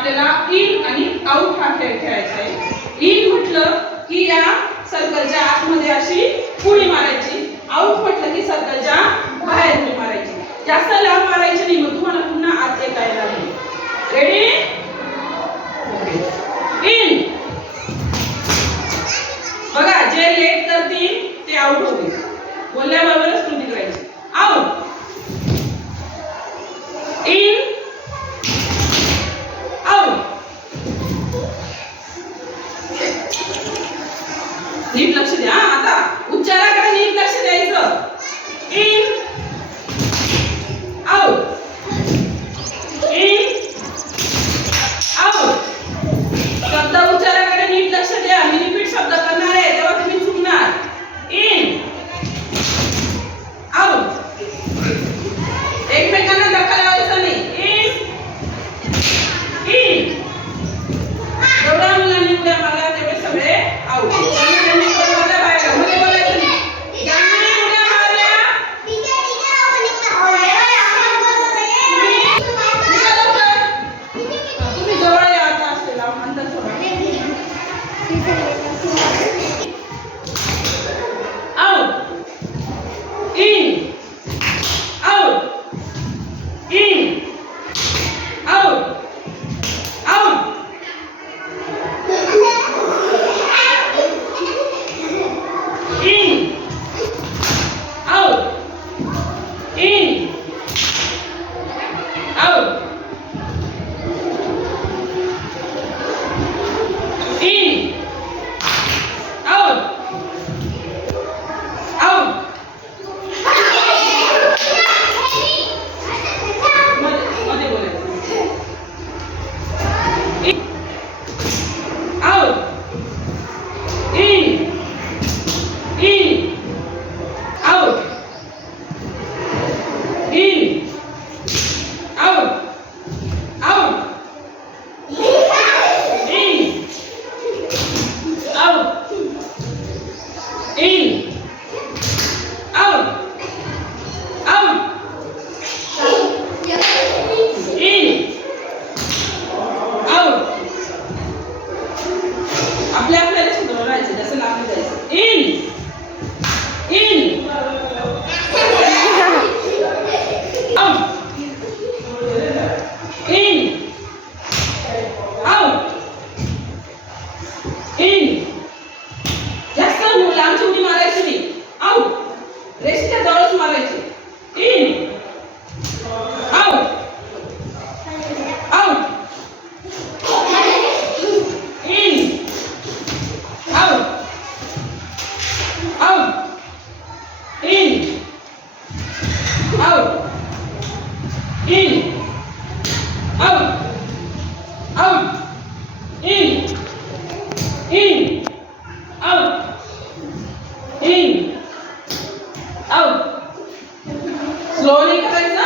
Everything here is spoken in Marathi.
आपल्याला इन आणि आउट हा खेळ खेळायचा आहे। इन म्हटलं की या सर्कलच्या आतमध्ये अशी उडी मारायची, आउट म्हटलं की सर्कलच्या बाहेर उडी मारायची, जास्त लांब मारायची नाही, मग तुम्हाला पुन्हा आत येता लागेल। रेडी? इन। बघा, जे लेट करतील ते आउट होतील, बोलल्याबरोबरच कृती करायची। आउट। In, out. नीट लक्ष द्या, आता उच्चाराकडे नीट लक्ष द्यायचं। In, out, in, out. शब्द उच्चाराकडे नीट लक्ष द्या, मी रिपीट शब्द करणार आहे तेव्हा तुम्ही चुकणार। In, out. एकमेकांना धक्का लावायचा नाही। In, in. जेवढ्या मुलांनी उड्या मारल्या तेवढे सगळे आउट। त्यांनी बरोबर बाहेर मध्ये बोलायचं नाही। ज्यांनी उड्या मारल्या तुम्ही जवळ यायचं असलेला अंतर सोडा। Out, in, out, in, out, out, in, out, in, out, in, out, out. मध्ये बोलायचं। Out, in, in, out, in, out, out, in, out, in, out, out, in, out. आपल्या आपल्याला सुद्धा राहायचं, जसं लांब जायचं। In, in, out, in, out, in. जास्त लांबची उडी मारायची नाही, आउट। रेषेच्या जवळच मारायची। In, out, out, in, out, out, in, out, in, out, out, in, in, out, in, out. Slowly करायचं।